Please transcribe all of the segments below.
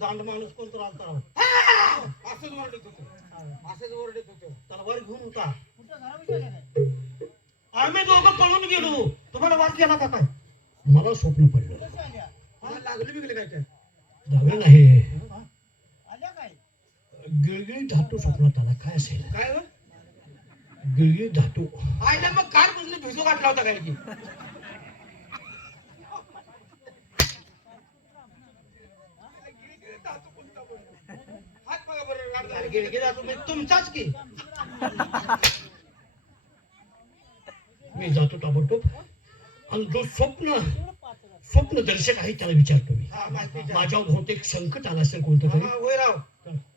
दांड माणूस कोण तर आलता असंच ओरडत होतो त्याला वर घेऊन होता आम्ही दोघं पळून गेलो तुम्हाला वाद केला का काय मला स्वप्न पडलं लागलं बिगले काय काय लागलं नाही काय गिळगिळीत धातू स्वप्नात आला काय असेल काय गिळगिळीत धातू आईला मग कार पासून भिजू घातला होता काय की हात बघा बरं गिळगी जातो म्हणजे तुमचाच की मी जातो ताबडतोब आणि जो स्वप्न दर्शक आहे त्याला विचारतो मी माझ्यावर बहुतेक संकट आलं असेल कोणतं तरी होय राव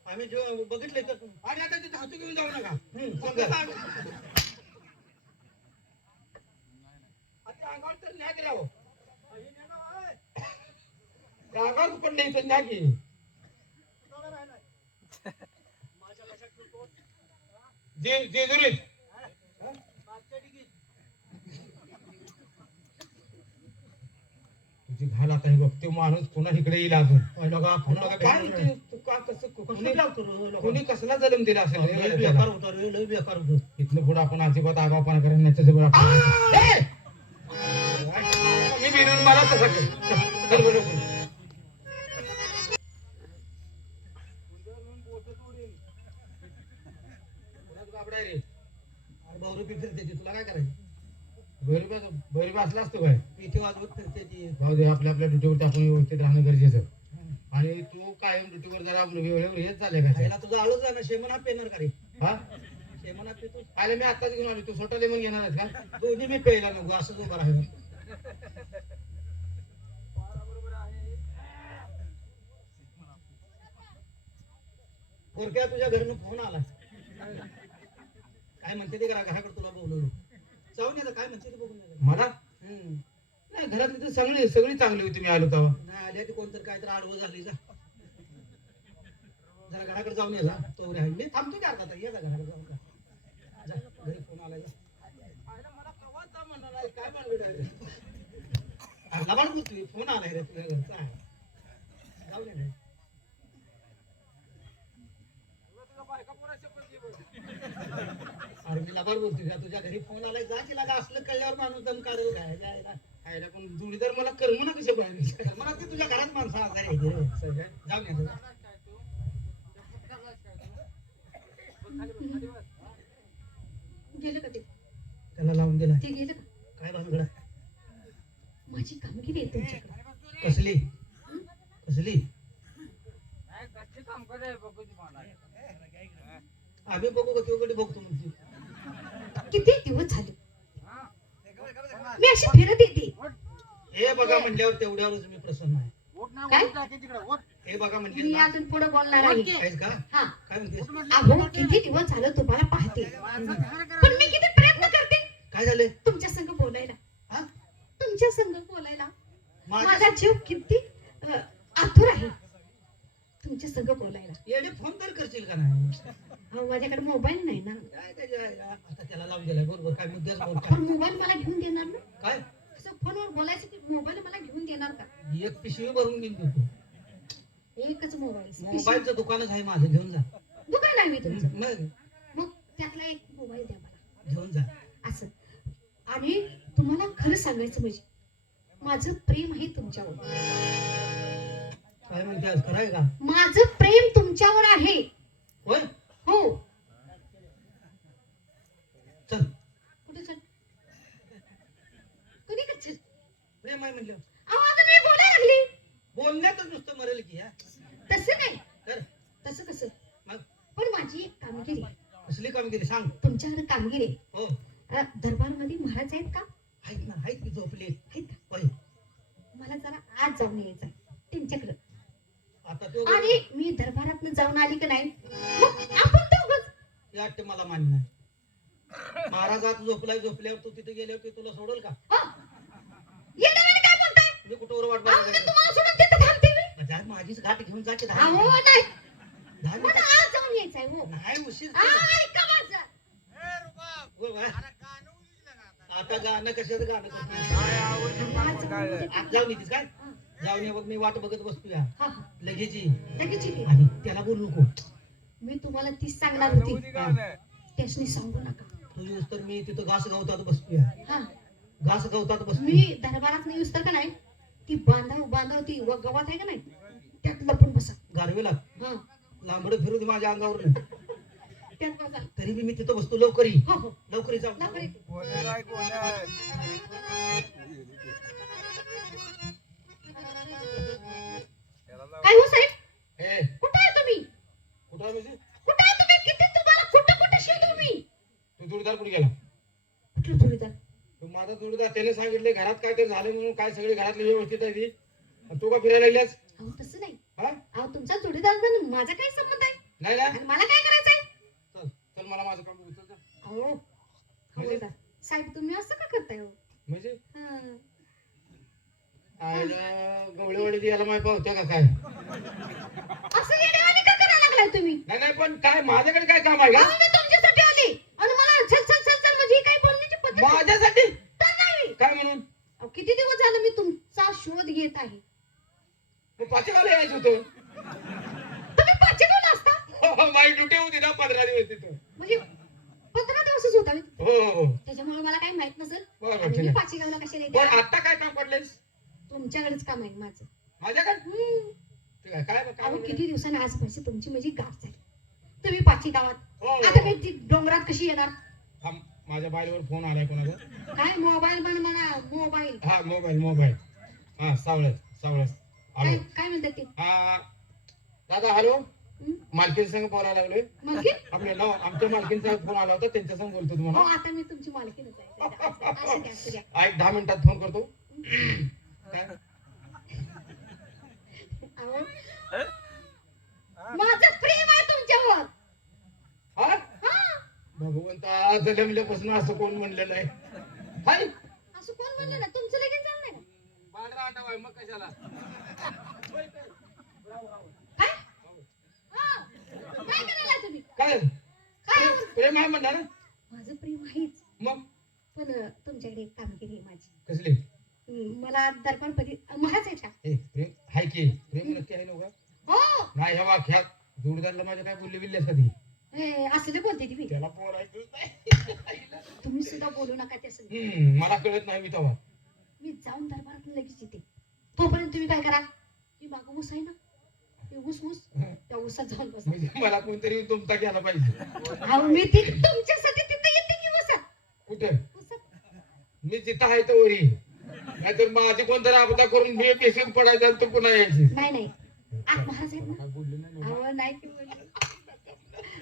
आम्ही बघितले तर आणि आता ते धातू घेऊन जाऊ नका आता अंगावर तर न्या गेला हो अंगावर पडले इथं न्या की जेजुरीत तुझी घाल आता हे बघ ते माणूस पुन्हा इकडे येईल अजून काय तू का कसं कोणी कसला जन्म दिला असेल बेकार होता रे लय बेकार होत इथनं पुढे आपण अजिबात आगावपणा करण्याच्या जवळ मी बिनून मला तसं कर बरोबर बहुरूपी फिरते ती तुला काय करायचं बरी बसला असतो काय इथे वाजवत फिरते ती भाऊ दे आपल्या ड्युटीवरती आपण व्यवस्थित राहणं गरजेचं आणि तू कायम ड्युटीवर जरा हेच झाले का त्याला तुझं आळूच जाणं शेमना पेणार का रे हा शेमना पितो आले मी आताच घेऊन आलो तू स्वतः लेमन घेणार आहेस का दोन्ही मी प्यायला नको असंच उभं राहिलं गोरक्या तुझ्या घरनं फोन आला काय म्हणते ते घराकडे तुला बोलवलं जाऊन येतं काय म्हणते ते बघून येतं मला नाही घरातली तर सगळी चांगली होती मी आलो तेव्हा नाही आल्या ती कोणतरी काय तर आडवं झाली जा जरा घराकडे जाऊन ये जा तो राहील मी थांबतो की अर्धा ये जा घराकडे जाऊन जा घरी फोन आला मला कवाच जा म्हणणार नाही काय म्हणलं लबाड बोलतोय फोन आलाय रे तुझ्या घरचा जाऊन ये अरे मी लबाड बोलतोय का तुझ्या घरी फोन आलाय जा की लागा असलं कळल्यावर माणूस दम काढू काय खायला पण जोडीदार मला कर्म ना कसे पाहिजे मला ते तुझ्या घरात माणसं आजारी आहे जाऊन ये गेलं का ते त्याला लावून दिला ते गेलं का काय भानगड माझी कामगिरी आहे तुमच्याकडे कसली कसली आम्ही बघू का तेवढे बघतो म्हणते किती दिवस झाले मी अशी फिरत येते हे बघा म्हणल्यावर तेवढ्यावरच मी प्रसन्न आहे काय हे बघा मी म्हणजे अजून पुढे बोलणार आहे आहेस का हा काय म्हणतेस अहो किती दिवस झालं तुम्हाला पाहते पण मी किती प्रयत्न करते काय झाले तुमच्या संग बोलायला हा तुमच्या संग बोलायला माझ्या माझा जीव किती आतुर आहे तुमच्या संग बोलायला येणे फोन तर करशील का नाही अहो माझ्याकडे मोबाईल नाही ना काय त्याच्या आता त्याला लावून दिलाय बरोबर काय मुद्द्याच बोल पण मोबाईल मला घेऊन देणार ना काय असं फोनवर बोलायचं की मोबाईल मला घेऊन देणार का एक पिशवी भरून घेऊन देतो एकच मोबाईल मोबाईलचं दुकानच आहे माझं घेऊन जा दुकान आहे मी तुमचं मग मग त्यातला एक मोबाईल द्या मला घेऊन जा असं आणि तुम्हाला खरं सांगायचं म्हणजे माझं प्रेम आहे तुमच्यावर काय म्हणते आज खरं आहे का माझं प्रेम तुमच्यावर आहे होय हो चल कुठे चल कुणी का चल प्रेम आहे म्हणलं अहो आता मी बोलायला लागली बोलण्यातच नुसतं मरेल की हा तसं नाही तर तसं कसं मग पण माझी एक कामगिरी आहे. कसली कामगिरी सांग तुमच्याकडे कामगिरी आहे. हो दरबारमध्ये महाराज आहेत का आहेत ना आहेत की झोपले आहेत का होय मला जरा आज जाऊन यायचं त्यांच्याकडे आता तो आणि मी दरबारात जाऊन आली का नाही मग आपण दोघंच वाटते मला मान्य नाही महाराज आज झोपल्यावर तू तिथे गेल्यावर ते तुला सोडल का येण्यावानी काय बोलताय मी कुठवर वाट अहो, मी बघायला तुम्हाला सोडून तिथं थांबते मी. माझीच गाठ घेऊन जा की अहो 10 नाही दहा मला मिनिटं आज जाऊन यायचंय हो नाही उशीर आ, ऐका माझं आता गाणं कशाचं गाणं करतो आज आत जाऊन येतेस काय हा, जाऊन ये बघ मी वाट बघत बसतोय हा, हा. लगेच ये. लगेच येते. आणि त्याला बोलू नको मी तुम्हाला तीच सांगणार होती हा. त्यासनी सांगू नका. तुझी तर मी तिथं घास गवतात बसतोय हा, घास गवतात बसतोय मी दरबारात नाही का नाही ती बांधव ती गवात आहे का नाही त्यात लपून बसा. गारवेला हा, लांबड फिरू दे माझ्या अंगावर त्यात बसा. तरी बी मी तिथं बसतो लवकर ये हो हो लवकर ये जाऊ लवकर येते. काय हो साहेब ए कुठे आहे तुम्ही कुठं आहे म्हणजे कुठे आहे तुम्ही किती तुम्हाला कुठं कुठं शोधू मी तू जोडीदार कुठे गेला कुठलं जोडीदार तू माझा जोडीदार त्याने सांगितले घरात काय ते झालं म्हणून काय सगळे घरातले व्यवस्थित आहे ती आणि तू का फिरायला गेल्यास अहो तसं नाही हा अहो तुमचा जोडीदार म्हणून माझा काय संबंध आहे नाही ना आणि मला काय करायचंय चल चल मला माझं काम उचल जा. अहो हवलदार साहेब तुम्ही असं का करताय हो म्हणजे हा. आयला गवळेवाडीची याला माहिती पावत्या का काय असं येडेवाणी का करायला लागलाय तुम्ही नाही नाही पण काय माझ्याकडे काय काम आहे का अहो मी तुमच्यासाठी आली आणि मला चल चल चल चल म्हणजे ही काय बोलण्याची पद्धत आहे? माझ्यासाठी तर नाही काय म्हणून अहो, किती दिवस झालं मी तुमचा शोध घेत आहे मग पाचेगावला यायचं होतं तुम्ही पाचेगावला असता हो माझी ड्युटी होती ना 15 दिवस तिथं म्हणजे 15 दिवसच होता मी. हो हो हो त्याच्यामुळे मला काही माहित नसेल बरं, आणि ठीक मी आहे. पाचेगावला कशाला पण येते आता काय काम पडलेस तुमच्याकडेच काम आहे माझं माझ्याकडे हम्म. ठीक आहे काय काय अहो म्हणलं? किती दिवसांनी आजपासून तुमची माझी गाठ झाली तुम्ही पाचेगावात हो, हो, आता हो. मी ती डोंगरात कशी येणार थांब, माझ्या बाईवर फोन आलाय कोणाचा काय मोबाईल पण म्हणा मोबाईल हा मोबाईल हा सावळस काय हॅलो काय म्हणतात ते हा दादा हॅलो हं? मालकीन संग बोलायला लागलोय मालकीण? आपले नाव आमच्या मालकीनचा फोन आला होता त्यांच्या संग बोलतो हो तुम्हाला आता मी तुमची मालकीनच आहे असू द्या, असू द्या. एक 10 मिनिटात फोन करतो काय अहो, माझं प्रेम आहे तुमच्यावर हा हा भगवंता जन्मल्यापासून असं कोण म्हणलं नाही हाय असं कोण म्हणलं ना तुमचं लगेच झालं नाही का? बाळरा आटावाय मग कशाला काय हा काय करायला तुम्ही काय काय प्रेम आहे म्हणणार माझं प्रेम आहेच मग पण तुमच्याकडे एक कामगिरी आहे माझी कसले मला दरबारपदी महाराज आहेत का ए प्रेम हाय की प्रेम नक्की आहे नव्हतं हो नाही ह्या वाक्यात जोडदारला माझ्या काय बोलले बिल्लेस कधी असं बोलते ती मी त्याला बोलायचं नाही तुम्ही सुद्धा बोलू नका त्या संग. मला कळत नाही मी तेव्हा मी जाऊन दरबारात लगेच येते तोपर्यंत तुम्ही काय करा मी मागं ऊस आहे ना ते ऊस त्या ऊसात जाऊन बसा म्हणजे मला कोणतरी तुमचा घ्यायला पाहिजे अहो मी ती तुमच्यासाठी तिथे येते की ऊसात कुठे ऊसात मी जिथं आहे तो वरी नाहीतर माझी कोणतरी आपदा करून मी पेशंट पडायचा आणि तू पुन्हा यायची नाही नाही महाराज आहेत ना काय बोलले नाही ना. अहो नाही ते बोलले.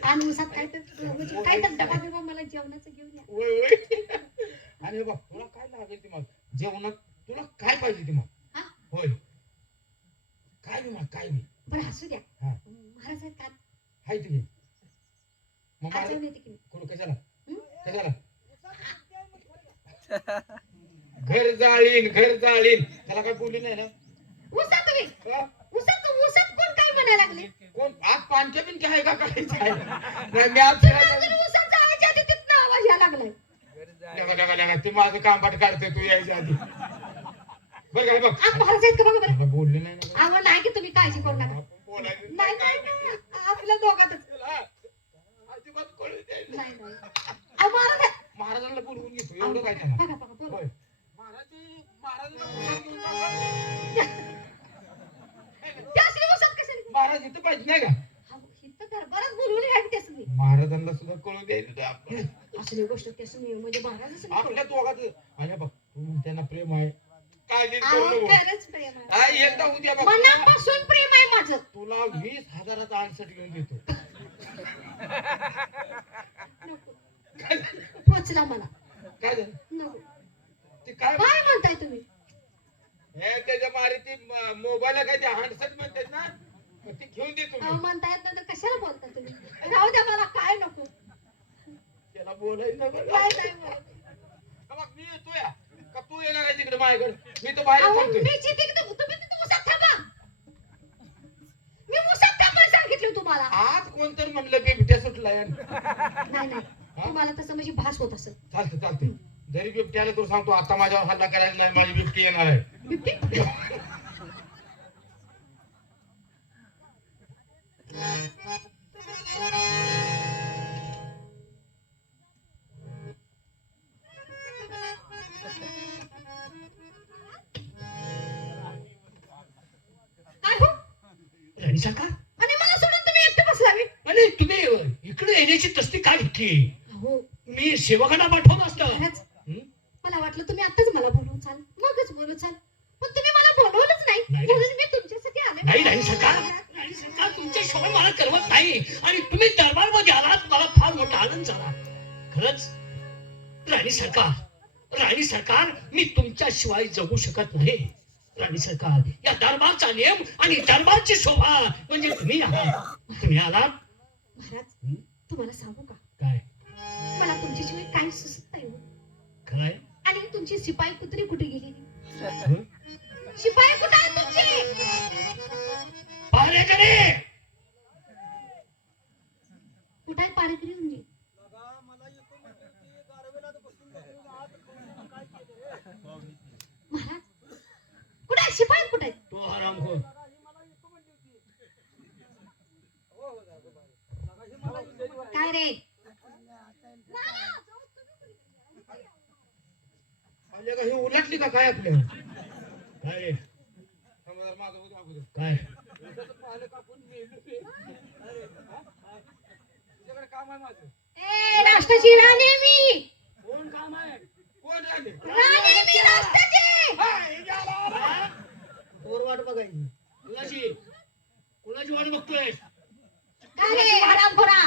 आणि ऊसात काय तर म्हणजे काय तर डबा बिबा मला जेवणाचं घेऊन या वय वय आणि बघ तुला काय लागेल ती मग जेवणात तुला काय पाहिजे ती मग हा होय काय बी मग काय बी बरं असू द्या हा. महाराज आहेत का हाय तुम्ही मग आज मला जाऊन येते की मी. कोण कशाला हं? कशाला घर जाळीन त्याला काय बोलली नाही ना ऊसात तुम्ही हा? ऊसात कोण काय म्हणायला लागले कोण आज पानके बिनके आहे का काय नाही मी आज फिरायला तुम्हाला ऊसात जायच्या आधी तिथनं आवाज यायला लागलाय लगा ते माझं कामपाट काढते तू यायच्या आधी बरं काय बघ आज महाराज आहेत का बघा बरं मला बोलले नाही ना अहो नाही की तुम्ही काळजी करू नका आपण बोलायचं नाही नाही नाही. आपल्या दोघातच त्याला अजिबात कळू द्यायचं नाही नाही अहो, महाराज आहेत. महाराजांना बोलवून घेतो एवढं काय त्यांना बघा बघा बोला होय महाराजांना उचलून जा. त्या असली ऊसात कशाला महाराज इथं पाहिजे नाही का अहो, इथं दरबारात बोलवून घ्या त्या सगळी महाराजांना सुद्धा कळू द्यायचं ते आपण असली गोष्ट त्या सगळी म्हणजे महाराज असं आपल्या दोघात आणि बघ तू म्हणते ना प्रेम आहे काळजी करू अहो नको. खरंच प्रेम आहे आई एकदा उद्या बघ मनापासून प्रेम आहे माझं तुला 20,000चा आन्सर लिहून देतो नको पोचला मला काय झालं नको ते काय काय म्हणताय तुम्ही हे त्याच्या मारी ती मोबाईल काय ते हँडसेट म्हणतात ना मग ती घेऊन दे अहो तुम्ही म्हणता येत नाही तर कशाला बोलता तुम्ही राहू द्या मला काय नको त्याला बोलायचं नको. काय नाही बोलत. हा बघ, मी येतोय का तू येणार आहे तिकडे माझ्याकडे मी तर बाहेर अहो, थांबतोय मी जिथे तुम्ही तिथे ऊसात थांबा मी ऊसात थांबायला सांगितलं तुम्हाला आज कोणतरी म्हणलं बिबट्या सुटलाय नाही नाही तुम्हाला तसं म्हणजे भास होत असेल चालतं जरी बिबटी आलं तर सांगतो आता माझ्यावर हल्ला करायला नाही, माझी बिबटी येणार आहे. बिबटी काय हो? राणी सरकार आणि मला सोडून तुम्ही एकटे बसलावे? आणि तुम्ही इकडे येण्याची तस्ती काय घेतली? हो मी सेवकांना पाठवलं असतं. महाराज हं? मला वाटलं तुम्ही आताच मला बोलवचाल, मगच बोलवचाल, पण तुम्ही मला बोलवलंच नाही, नाही. म्हणून मी तुमच्यासाठी आले. नाही राणी सरकार, राणी सरकार तुमच्याशिवाय मला करमत नाही आणि तुम्ही दरबारमध्ये आलात मला फार मोठा आनंद झाला. खरंच राणी सरकार मी तुमच्याशिवाय जगू शकत नाही. राणी सरकार, या दरबारचा नियम आणि दरबारची शोभा म्हणजे तुम्ही आहात. तुम्ही आलात. महाराज तुम्हाला सांगू का, काय मला तुमच्याशिवाय काही सुचत नाही हो. काय आणि तुमची शिपाई कुत्री कुठे गेलेली? हं? शिपाई कुठे आहे तुमची? पहारेकडे कुठे आहे पारेकरी म्हणजे? महाराज कुठे आहे शिपाई कुठे आहे? तो हरामखोर. काय रे? आल्या का ही उलटली का काय आपल्या? काय रे? माझं होतं अगोदर. काय तुझ्याकडे काम आहे माझं. ए राष्ट्राची राणी आहे मी. कोण काम आहे? कोण राहिले? राणी आहे मी राष्ट्राची. वर वाट बघायची. कुणाची वाट बघतोय? काय रे हरामखोरा,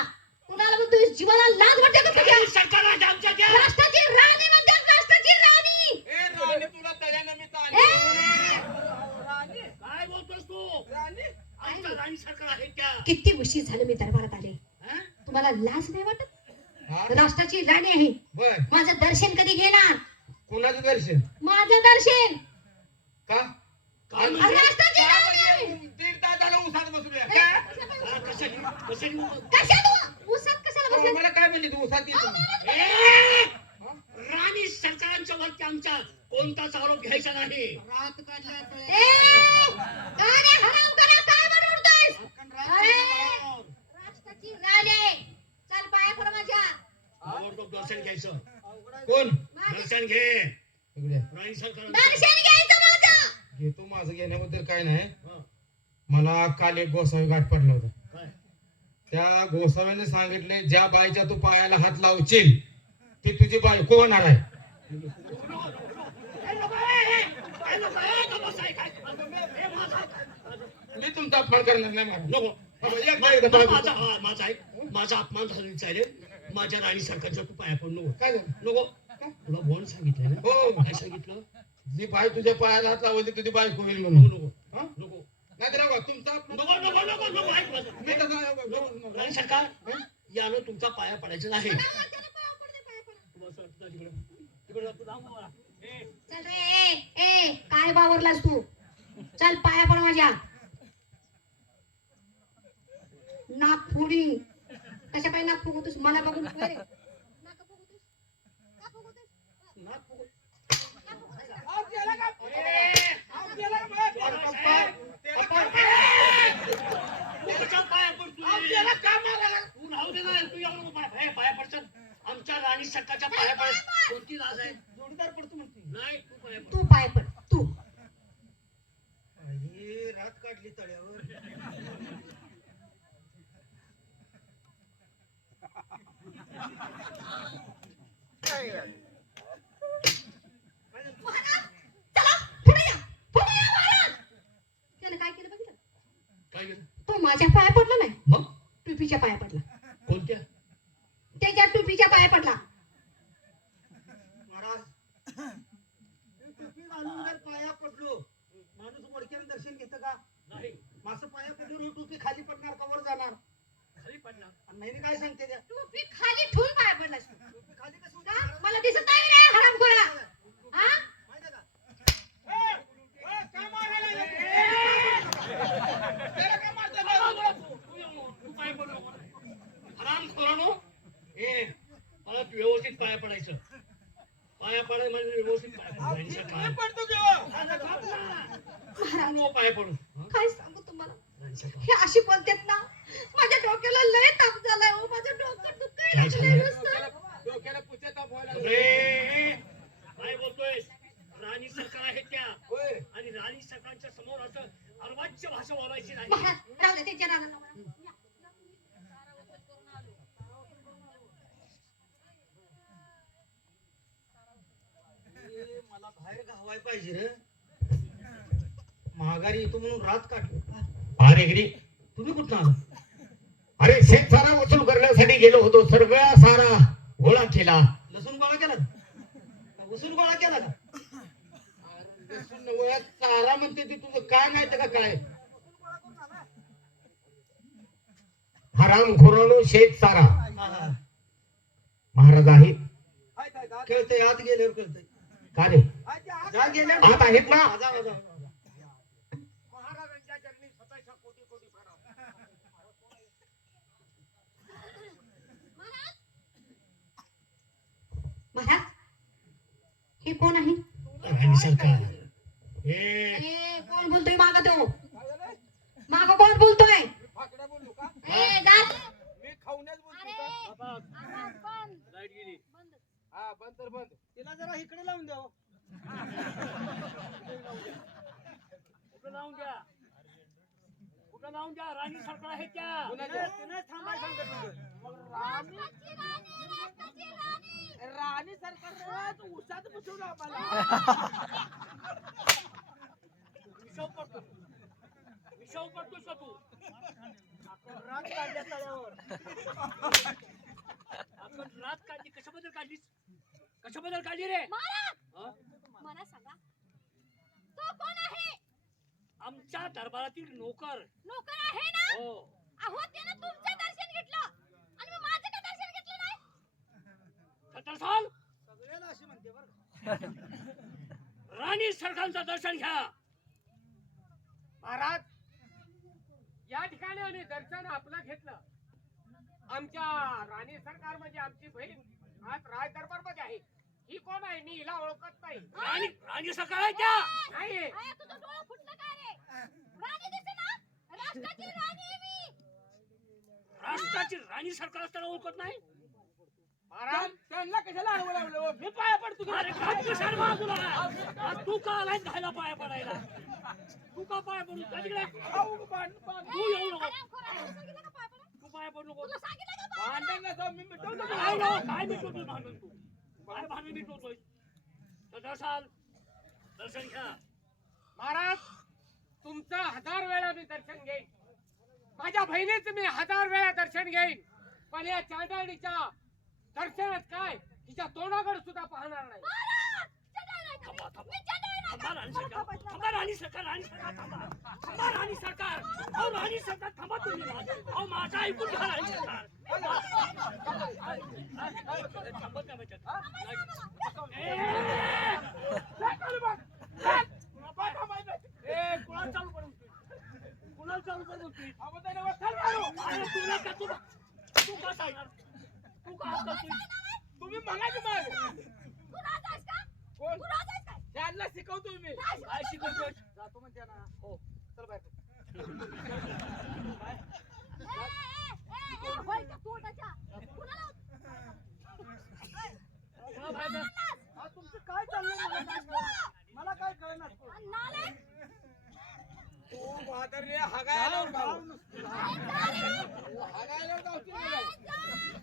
कुणाला म्हणतो जीवाला लाज वाटते का तुझ्या? सरकार आहे आमच्या त्या. राष्ट्राची राणी म्हणते, राष्ट्राची राणी. ए राणी तुला तळ्यानिमित्त आली. ए! काय बोलतोस तू? राणी? आमच्या राणी सरकार आहे त्या. किती उशीर झाले मी दरबारात आले, हं? तुम्हाला लाज नाही वाटत? हा? राष्ट्राची राणी आहे, बर माझं दर्शन कधी घेणार? कोणाचं दर्शन? माझं दर्शन. का? काय अरे म्हणजे? राष्ट्राची राणी आहे. दीड तासाला उसात बसूया. ए, हा, कशाने? कशाला उसात कशाला बसले? मला काय म्हणली तू उसात येतो? ए! राणी सरकारांच्या वरती आमच्या कोणताच आरोप घ्यायचा नाही. ए, काय रे हरामखोरा, काय बडबडतोयस? अरे, राष्ट्राची राणी आहे. चल पाया पड माझ्या. आवडतो दर्शन घ्यायचं. कोण? दर्शन घे. इकडे. राणी सरकार. दर्शन घ्यायचं माझं. घेतो, माझं घेण्याबद्दल काय नाही. हा, मला काल एक गोसावी गाठ पडला होता. काय? त्या गोसाव्याने सांगितले ज्या बाईच्या तू पायाला हात लावशील ती तुझी बायको होणार आहे. मी तुमचा अपमान करणार नाही मला. नको. एकदा पाय माझा पडतो. माझा आहे. माझा अपमान झाला चालेल. माझ्या राणी सरकारच्या तू पाया पड नको. काय झालं? नको. तुला बोल सांगितलं ना? हो. काय सांगितलं? जी बाई तुझ्या पायाला हात लावली तुझी बायको होईल नको म्हणून. नको. हा? नको. नाही तर बघा, तुमचा अपमान- नको नको नको नको ऐक माझं. मी तसं नाही बघा, नको, नको. राणी सरकार यानं तुमचा पाया पडायचं नाही. तू बस, जा तिकडं. तिकडं जा, तू लांब उभा राहा. ए, चल रे, ए काय बावरलास तू? चल पाया पड माझ्या. नाक फोडी. कशा काय नाक फुगवतोस मला बघून? होय रे? नाक फुगवतोस? का फुगवतोस? नाक फुगव. हात गेला का? ए, हात गेला का बघ? तुमच्या पाया पड तू. हात गेला का मारायला? तू राहू दे ना, तू एवढं पाया पडचं. आमच्या राणी सरकारच्या पाया पड. कोणती लाज आहे? जोडीदार पडतो म्हणते. नाही, तू पाया पड. तू पाय पड तू. ही रात काढली तळ्यावर. चला पुढे या, पुढे या महाराज. त्याने काय केलं बघितलं? काय केलं? तो माझ्या पाया पडला नाही, मग टोपीच्या पाया पडला. कोणत्या? त्याच्या टोपीच्या पाया पडला. महाराज मी टोपी घालून जर पाया पडलो, माणूस वडक्याने दर्शन घेतं का? नाही, माझं पाया पडलो टोपी खाली पडणार का वर जाणार? खाली पडला. आणि नाही काय सांगते त्या टोपी खाली ठेवून पाया पडलास तू. टोपी खाली कसं का? होणार? मला दिसत नाही रे हरामखोरा. हा? माहिती आहे का? का मारायला त्याला का मारता? तू पाया पड नको. हरामखोरानो, ए, मला तू व्यवस्थित पाया पडायचं. पाया पडाय म्हणजे व्यवस्थित पाया पड. राणी सरकार पडतो केव्हा नो पाया पडू हं? काय सांगू तुम्हाला राणी सरकार हे अशी बोलतात ना माझ्या डोक्याला लय ताप झालाय हो माझं डोकं दुखायला काय लागलंय झालं? नुसतं. डोक्याला पुढच्या ताप व्हायला लागला. अरे, काय बोलतोय राणी सरकार आहेत त्या होय. आणि राणी सरकारच्या समोर असं अर्वाच्य भाषा बोलायची नाही. महाराज राहू दे त्यांच्या रानाला मला. ए, मला बाहेर घावाय पाहिजे रे महागारी येतो म्हणून रात काढली अरे गिरी तुम्ही कुठं आला अरे शेत सारा वसूल करण्यासाठी गेलो होतो सर्व सारा गोळा केला. लसूण गोळा केला का वसूल गोळा केला का अरे लसूण नवळ्यात चारा म्हणते ती तुझं काय नाही तर का काय हरामखोरानो शेत सारा हा, हा. महाराज आहेत कळतंय आत गेल्यावर कळतंय का रे जा गेल्यावर आत आहेत ना? जा, जा, जा. महाराजांच्या चरणी स्वतःच्या कोटी कोटी प्रणाम. महाराज हे कोण आहे राणी सरकार हे ए कोण बोलतोय मागा तो मागा कोण बोलतोय फाकड्या बोलू का ए जा मी खाऊनच बोलतो का लाईट गेली हा बंद तर बंद तिला जरा इकडे लावून द्या हो. कुठं लावून द्या कुठं लावून द्या राणी सरकार आहेत त्या तिने थांबाय सांगितलं राणी सरकार उसात बसवलं आम्हाला विषव पडतो विषव पडतोस का तू रात काढल्या तळ्यावर आपण रात काढली कशाबद्दल काढलीस कशाबद्दल काढली रे हं? मला सांगा तो कोण आहे आमच्या दरबारातील नोकर नोकर आहे ना हो अहो त्याने तुमचं दर्शन घेतलं आणि मग माझं का दर्शन घेतलं नाही छत्रसाल सगळ्याला अशी म्हणते बरं का. राणी सरकारचं दर्शन घ्या. महाराज या ठिकाणी आम्ही दर्शन आपलं घेतलं आमच्या राणी सरकार म्हणजे आमची बहीण आज राय दरबार मध्ये आहे. ही कोण आहे मी हिला ओळखत नाही. राणी राणी सरकार आहे त्या नाही आया तुझं डोळं फुटलं काय रे राणी दिसे ना राष्ट्राची राणी आहे मी राष्ट्राची राणी सरकार असताना ओळखत नाही. महाराज त्यांना कशाला अडवं लावलं मी पाया पडतो अरे काय कशाला बाजूला आज तू का आलाय घायला पाया पडायला तू का पाया पडू जा तिकडे. तू येऊ नको सांगितलं का पाय पडा तू पाया पडू नको तुला सांगितलं का पाय भांडण नसं मी मिटवतो काय नको, काय मिटवतोय भांडण तू काय भांडण मिटवतोय छत्रसाल दर्शन घ्या. महाराज तुमचं 1000 वेळा मी दर्शन घेईन माझ्या बहिणीचं मी 1000 वेळा दर्शन घेईन पण या चांदणीच्या दर्शनात काय तिच्या तोंडाकडे सुद्धा पाहणार नाही. थांबा थांबा थांबा राणी सरकार थांबा राणी सरकार राणी सरकार थांबा थांबा राणी सरकार अहो राणी सरकार थांबा तुम्ही अहो माझा ऐकून घ्या राणी सरकार थांबत नाही माहिती कुणाला चालू करून कुणाला चालू करून तुला का तू का सांगणार तू का तुम्ही म्हणायचं मग तू राज आहेस का कोण तू राज आहेस काय त्यांना शिकवतोय मी काय शिकवतोय जातो म्हणते ना हो चल बाहेर होय का तोंडाच्या कुणाला हा, तुमचं काय चाललंय मला काय कळेना. मला काय कळणार नालायक तू म्हातारी हागायला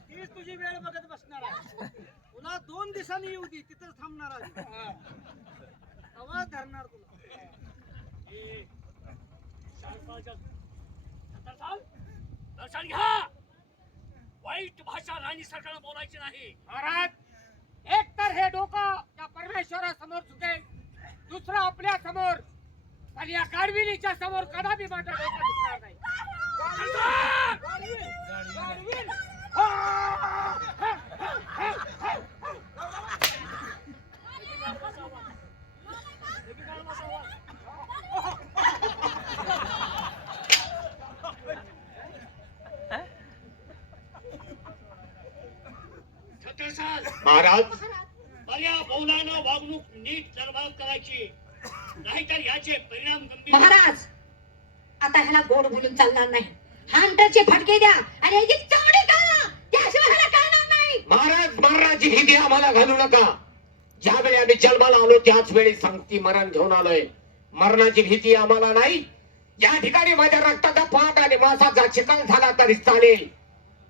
तीच तुझी वेळ बघत बसणार आहे तुला 2 दिवसांनी येऊ दे तिथंच थांबणार आहे आवाज धरणार तुला दर्शन घ्या. वाईट भाषा राणी सरकारला बोलायची नाही. महाराज एक तर हे डोकं त्या परमेश्वरासमोर झुकेल दुसरं आपल्या समोर पण या गाडविलीच्या समोर कदापि माझं डोकं झुकणार नाही. महाराज बऱ्या बहुलानं वागणूक नीट निर्माण करायची, नाहीतर याचे परिणाम गंभीर. महाराज आता ह्याला गोड बोलून चालणार नाही. हंटरचे फटके द्या आणि याची चावडी करा, त्याशिवाय ह्याला कळणार नाही. महाराज मरणाची भीती आम्हाला घालू नका. ज्यावेळी आम्ही जन्माला आलो त्याच वेळी सांगती मरण घेऊन आलोय. मरणाची भीती आम्हाला नाही. या ठिकाणी माझ्या रक्ताचा पाट आणि मांसाचा चिकन झाला तरी चालेल,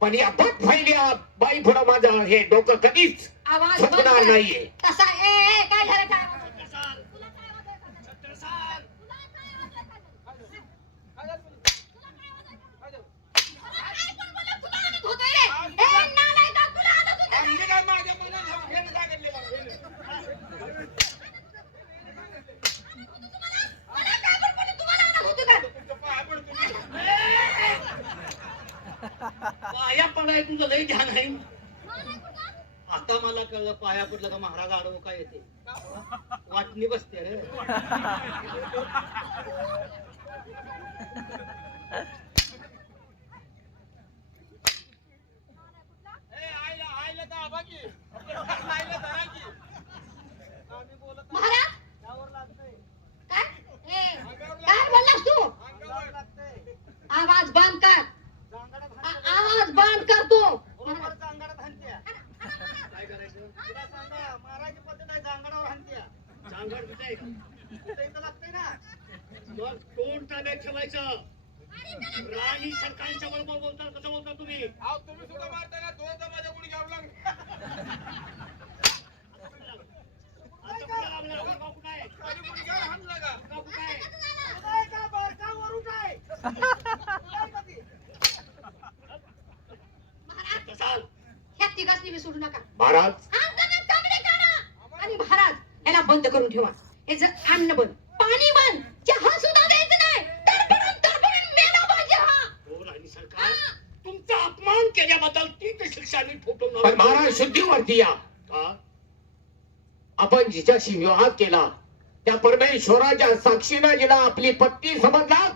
पण या बट फैल्या बाई पुढं माझं हे डोकं कधीच आवाज बंद झुकणार कर. नाहीये. तसा काय झालं काय? छत्रसाल, छत्रसाल. होतोय रे. नालायका, तुला आणत होते. आणि काय माझ्या मनात घेणं जागडले बाबा. मला काय बडबड तुम्हाला आणत होते का? तुमचं पाय पडतो मी. पाया पडाय तुझं लय ध्यान आहे. आता मला कळलं पाया पडलं का महाराज आडवं काय येते. वाटणी बसते रे. आईला दाबा की. आईला धरा की. आम्ही बोलत महाराज त्यावर लागतंय. काय काय बोललास तू? अंगावर लागतंय. आवाज बंद कर. जांगडात आवाज बंद कर तू. बरोबर जांगडात हाणत्या. काय करायचं? तुला सांगा मारायची पद्धत आहे जांगडावर हाणत्या. सांगड कुठे आहे का? इथं इथं लागतंय ना. मग तोंड ताब्यात ठेवायचं. राणी सरकारच्या बरोबर बोलता कसं बोलता तुम्ही? अहो तुम्ही सुद्धा मारताना दोनदा माझ्या गुडघ्यावर लागला. आता कुठे लागलं? गाव कुठे आहे? माझ्या गुडघ्यावर हाणला का? गाव कुठे आहे? काय का बारका वर उठाय. काय का ती? महाराज छत्रसाल, ह्या तिघांनी मी सोडू नका. महाराज अंगाने चामडे काढा. आणि महाराज याला बंद करून ठेवा. हे जर अन्न बंद, पाणी बंद, चहा सुद्धा द्यायचं नाही. तडफडून मेला पाहिजे हा. हो राणी सरकार, तुमचा अपमान केल्याबद्दल तीच शिक्षा मी पण ठोठवणार. महाराज शुद्धीवरती या. का? आपण जिच्याशी विवाह केला त्या परमेश्वराच्या साक्षीनं जिला आपली पत्नी समजला,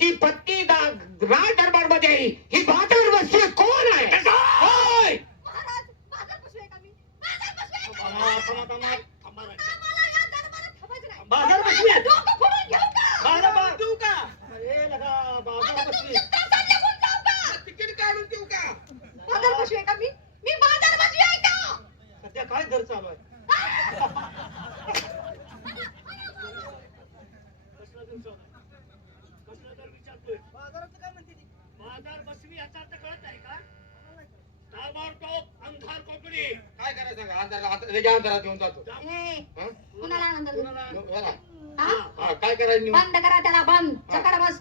ती पत्नी राज दरबार मध्ये ही बाजार बसली कोण आहे? होय. महाराज बाजार बसलोय का मी? बाजार बसलोय का? थांबा, थांबा, थांबा. थांबा राणी सरकार. मला या दरबारात थांबायचं नाही. बाजार बसली. डोकं फोडून घेऊ का? बाजार देऊ का? हे लगा, बाजार बसली. तासात निघून जाऊ का? तिकीट काढून देऊ का? बाजार बसलोय का मी? मी बाजार बसली आहे का? सध्या काय दर चालू आहे? कसला दर चालू आहे? कसला दर विचारतोय? बाजाराचं काय म्हणते ती? बाजार बसवी याचा अर्थ कळत आहे का? ताबडतोब अंधार कोकणी. काय करायचं सांगा? त्याच्या अंतरात येऊन जातो. ए, हं? कुणाला आनंद देऊ? कुणाला? हा? हा, काय करायचं निवड? बंद करा त्याला बंद. चकड बस.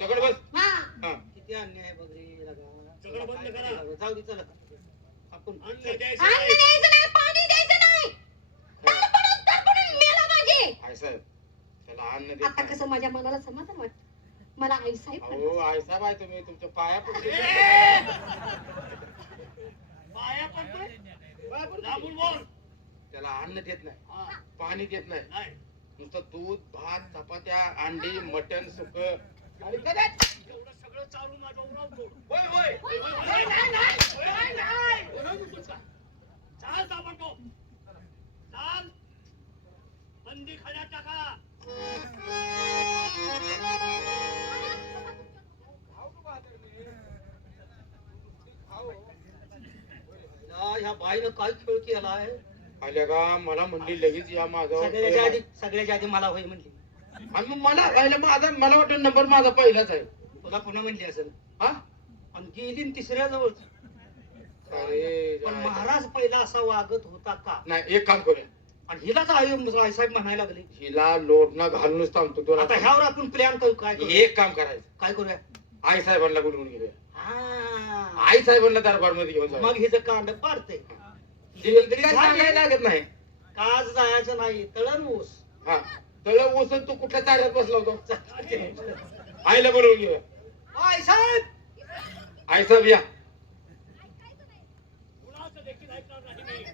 दगड बस. हा. हा. किती अन्याय बघ रे लगा. सगळं बंद करा. जाऊ दे चला. आपण अन्न द्यायचं अन्न नाही. द्यायचं नाही, पाणी द्यायचं नाही. तडफडून मेला पाहिजे. आई साहेब त्याला अन्न देत आता नाही. कसं माझ्या मनाला समाधान वाटत. मला आई साहेब म्हणतात. अहो आई साहेब आहे तुम्ही तुमच्या पाया पडतो. पाया पडतोय? लांबून बोल. त्याला अन्न देत नाही, हा. पाणी देत नाही, नाही. नुसतं दूध भात चपात्या अंडी मटण सुक. एवढं सगळं चालू माझं उरावतो. होय होय. चाल ताबडतोब. चाल. बंदी खड्यात टाका. ह्या बाईनं काय खेळ केला आहे? आल्या का मला म्हणली लगेच या माझा सगळ्याच्या आधी मला होय म्हणली. आणि मग मला राहिलं मला वाटतं नंबर माझा पहिलाच आहे. तुला पुन्हा म्हणली असेल. हा आणि गेली न तिसऱ्या जवळ. अरे पण महाराज पहिला असा वागत होता का? नाही एक काम करूया, आणि हिलाच आईसाहेब म्हणायला लागले. हिला लोटणं घालूनच थांबतो तुला. आता ह्यावर आपण प्लॅन करू. काय करू? एक काम करायचं, काय करूया? आई साहेबांना बोलवून घेऊया. हा. आई साहेबांना दरबार मध्ये घेऊन जाऊ. मग हिचं कांड पाडते. काय सांगायला लागत नाही. काज जायचं नाही, तळण ऊस. हा तळ ओसून तू कुठल्या चाऱ्यात बसला होता? आईला बोलवून घेऊया. आईसाहेब आई साहेब या. कुणाचं देखील ऐकणार नाही मी.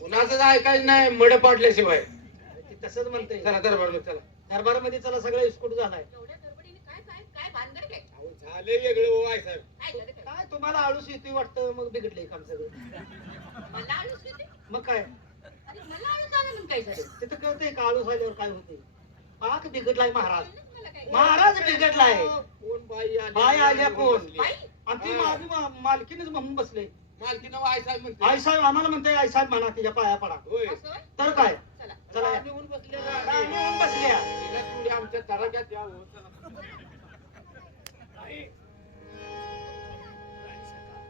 कुणाचं ऐकायचं नाही मड पाडल्याशिवाय. ते तसंच म्हणते. चला दरबार मध्ये चला. दरबारामध्ये चला, सगळं इस्कूट झालाय. अहो, झाले वेगळे हो आई साहेब. काय तुम्हाला आळूस येतोय वाटतं, मग बिघडलंय काम सगळं. मला आळूच येते. मग काय अरे मला आळूच आलं म्हणून काय झालं? तिथं कळतंय का आळू झाल्यावर काय होते पाक बिघडलाय महाराज मला काय? महाराज बिघडलाय कोण बाई बाई आल्या कोण बाई? आणि ती माझी मालकीनच म्हणून बसले मालकीनं आयसाहेब म्हणते आईसाहेब आम्हाला म्हणते आईसाहेब म्हणा तिच्या पाया पडा होय असं होय? तर काय चला. चला राणी होऊन बसले राणी होऊन बसल्या तिला थोडी आमच्या तडाख्यात यावं चला नाही. राणी सरकार,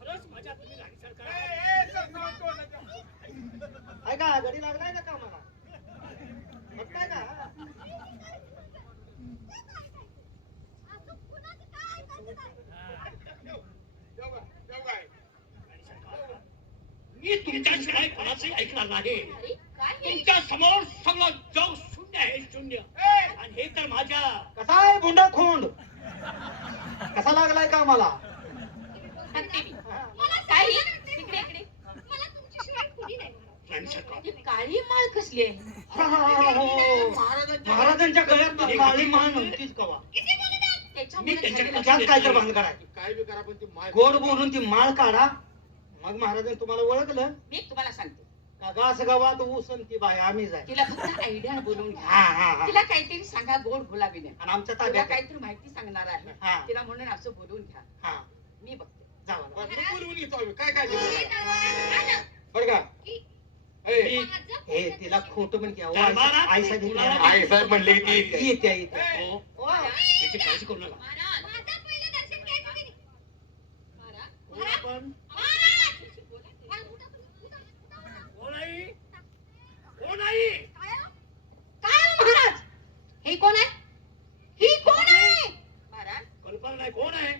खरंच माझ्या तुम्ही राणी सरकार आहात. ऐका घडी लागलाय का कामाला मग काय का राणी सरकार, मी तुमच्याशिवाय कोणाचंही ऐकणार नाही. अरे काय हे? तुमच्या समोर सगळं जग शून्य आहे, शून्य. आणि हे तर माझ्या कसा आहे भोंडा खोंड कसा लागलाय कामाला सांगते मी. काय ही? इकडे इकडे. मला तुमच्याशिवाय कोणी नाही. राणी सरकार, ही काळी माळ कसली आहे? महाराजांच्या गळ्यात काळी माळ नव्हतीच कवा त्याच्यामुळे मी त्यांच्याकडे झालेलं त्यात काय तर भानगड आहे काय बी करा पण ती माय गोड बोलून ती माळ काढा मग महाराजांनी तुम्हाला ओळखलं मी तुम्हाला सांगते. का गास गावात ऊसन ती बाय आम्ही जाय तिला फक्त आयडिया बोलून हा घ्या. हा हा तिला काहीतरी सांगा गोड गुलाबीने. आणि आमच्या तिला ताब्यात आहे. काहीतरी माहिती सांगणार आहे. हा. तिला म्हणून असं बोलून घ्या. हा मी बघते. जावा बोलवून येतो आम्ही काय काय बर का ए, हे तिला खोटं पण की दरबारात आई साहेब कुणाला आई साहेब म्हणले की येत्या येत्या हो, त्याची काळजी करू नका. कोण आपण? कोण आई? कोण आई? काय हो महाराज? हे कोण आहे? ही कोण आहे? महाराज कल्पना नाही, कोण आहे?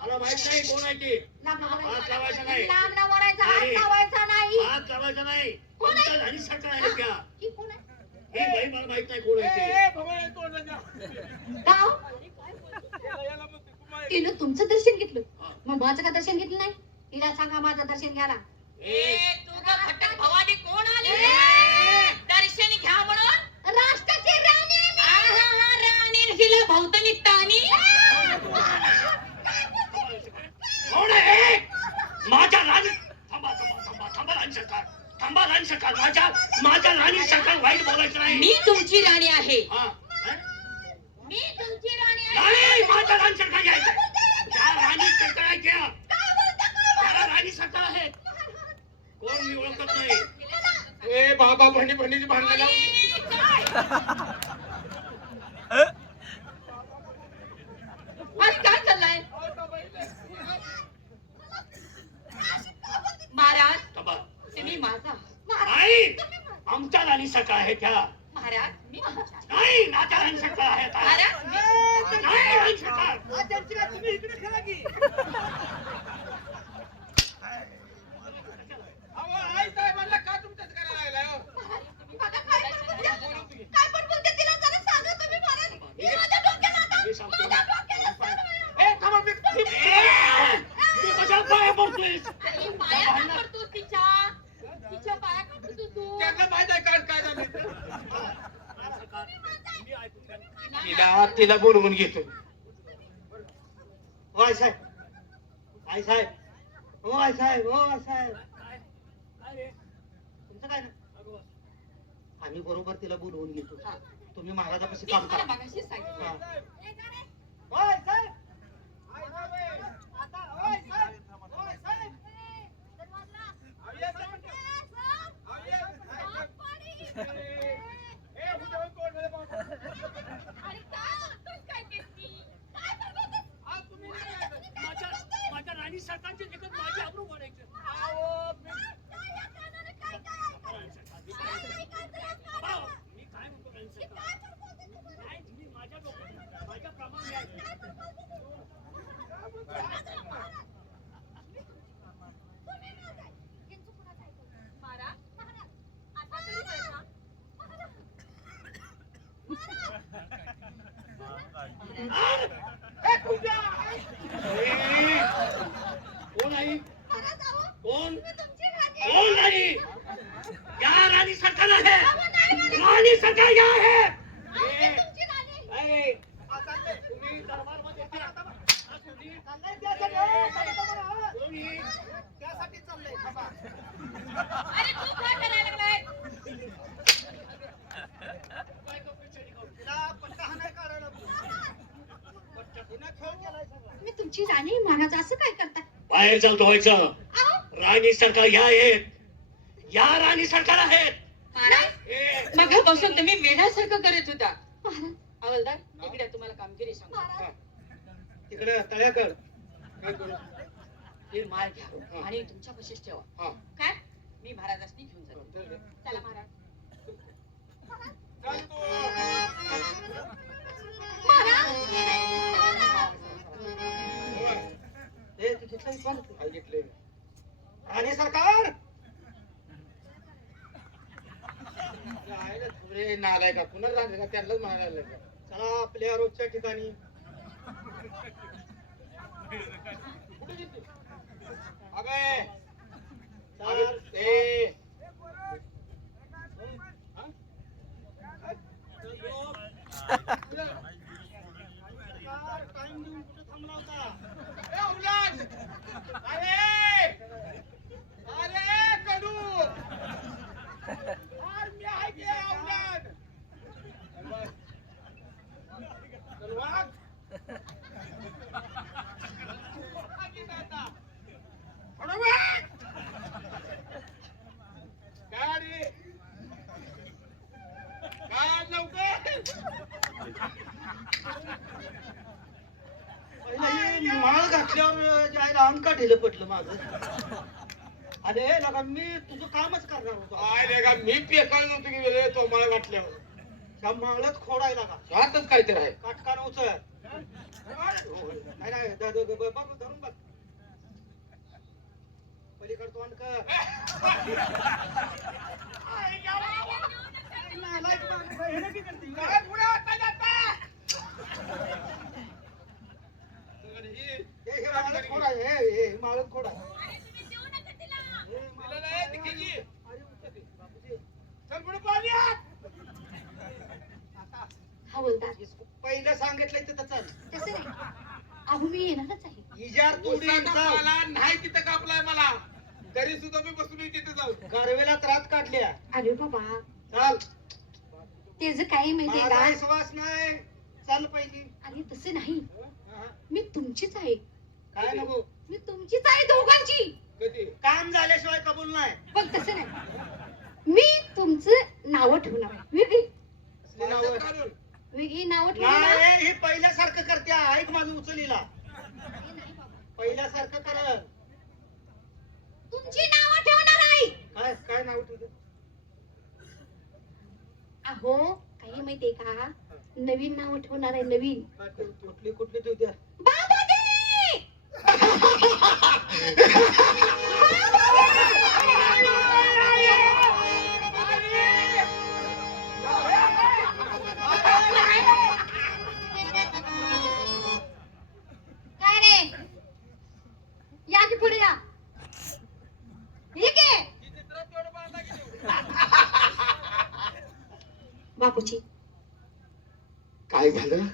मला माहित नाही कोण आहे ती. लांब हात लावायचा नाही. लांब न वरायचा, हात नाही. लावायचा नाही. हात लावायचा नाही. कोण आहे? तुमच्या राणी सरकार आहे त्या. ही कोण आहे? ही बाई मला माहित नाही कोण आहे ती. का हो? तिनं तुमचं दर्शन घेतलं मग माझं का दर्शन घेतलं नाही? तिला सांगा माझं दर्शन घ्यायला. भवानी कोण आली दर्शन घ्या म्हणून? राष्ट्राची राणी राणी हिला भोवतणी ताणी. कोण आहे? माझ्या राणी थांबा थांबा थांबा थांबा राणी सरकार, थांबा राणी सरकार. माझ्या राणी सरकार वाईट बोलायचं नाही. मी तुमची राणी आहे. हा, मी तुमची राणी आहे. नाही, माझ्या राणी सरकार घ्यायचं. त्या राणी सरकार आहे त्या. त्या राणी सरकार आहेत. कोण मी ओळखत नाही. ए बाबा बहिणीची भांडण आज काय चाललंय महाराज? थांबा. तुम्ही माझा नाही, आमच्या राणी सरकार आहे त्या. महाराज मी तुमच्या. नाही, माझ्या राणी सरकार आहेत. महाराज मी तुमच्या. नाही, राणी सरकार. तुम्ही इकडे खेळा की आई साहेबांना का तुमच्याच करायला लागलाय हो? तुम्ही बघा काय पण बोलते. काय पण बोलते तिला जरा सांगा तुम्ही महाराज. मी माझ्या डोक्याला आता. मी सांगतो. माझ्या डोक्याला सांगा. ए थांबा मी तू कशा पाया पडतोयस? आई, पाया का पडतोस तिच्या? तिच्या पाया का पडतोस तू? त्यांना माहित आहे काय काय झालं ते. मी ऐकून घ्या. तिला बोलवून घेतो हो आई साहेब आई साहेब हो आई साहेब हो आई साहेब काय? काय रे? तुमचं काय ना अगं, आम्ही बरोबर तिला बोलवून घेतो हा. तुम्ही महाराजापाशी मी काम तुम्हाला करा मगाशीच सांगितलं. हा. हो आई साहेब आता हो आई साहेब हो आई साहेब माझ्या राणी सरकारचे देखत माझी आबरू वाढायचं. मी काय म्हणतो राणी सरकार? नाही, तुम्ही माझ्या डोक्यात माझ्या प्रमाणे आहे. कोण आहे? कोण? कोण राणी? या राणी सरकार आहे. राणी सरकार या आहे. अरे, तुम्ही दरबारमध्ये चाललंय त्यासाठी, हो, थांबा, थांबा, हो. कोणी? त्यासाठी चाललंय थांबा. बाहेर जाऊन धुवायचं. अहो, राणी सरकार ह्या आहेत, या राणी सरकार आहेत. महाराज ए, मगापासून तुम्ही वेड्यासारखं करत होता. महाराज हवालदार इकडे तुम्हाला कामगिरी सांगतो. महाराज तिकडे तळ्याकड काय करू हे माल घ्या आणि तुमच्या पशीच ठेवा. हा. काय मी महाराजांनी घेऊन जातो. चला महाराज. हे तू घेतलं कोण घेतले राणी सरकार नालाय का पुन्हा राणी का त्यांनाच म्हणायला का चला आपल्या रोजच्या ठिकाणी कुठे घेतली अगे चाल ते टाइम देऊन कुठे थांबला होता अरे अरे कडू यार मी आहे की औलाद चलवाक गाडी काय लवकर माळ घातल्यावर जायला अंका ढिलं पडलं माझं अरे नका मी तुझं कामच करणार होतो आले का मी पेकाळ नव्हतो की वेळे तो मला गाठल्यावर त्या माळच खोडायला का शातच काहीतरी आहे काटकान उचल नाही नाही बघ धरून बघ पलीकड तोंड कर काय पुढे वाटता जाता हे माळच खोडा हे माळच खोडा दिलं नाही तिकीची अरे उचल ते, बापूजी. चल पुढे पाणी आत. हवालदार पहिलं सांगितलंय तिथं चल तसं नाही. अहो मी येणारच आहे. इजार तुडी उसाचा पाला नाही तिथं कापलाय मला तरी सुद्धा मी बसून तिथे जाऊ गारवेला त्रात काढल्या अरे बाबा चाल त्याच काय माहितीये माझा का विश्वास नाही चाल पहिली अरे तसं नाही. हा. मी तुमचीच आहे. काय नको मी तुमचीच आहे दोघांची. कधी काम झाल्याशिवाय कबूल नाही पण तसं नाही. मी तुमचं नाव ठेवणार आहे. वेगळी असली नावं. काढून वेगळी नाव ठेवणार. नाही हे पहिल्यासारखं करते ऐक माझं उचलीला पहिल्यासारखं कर तुमची नाव ठेवणार आहे. काय काय नाव तुझं अहो काही माहितीये का नवीन नाव ठेवणार आहे. नवीन कुठली कुठली तू द्या बाबाजी. काय रे या की पुढे या. ठीक आहे बापूजी काय झालं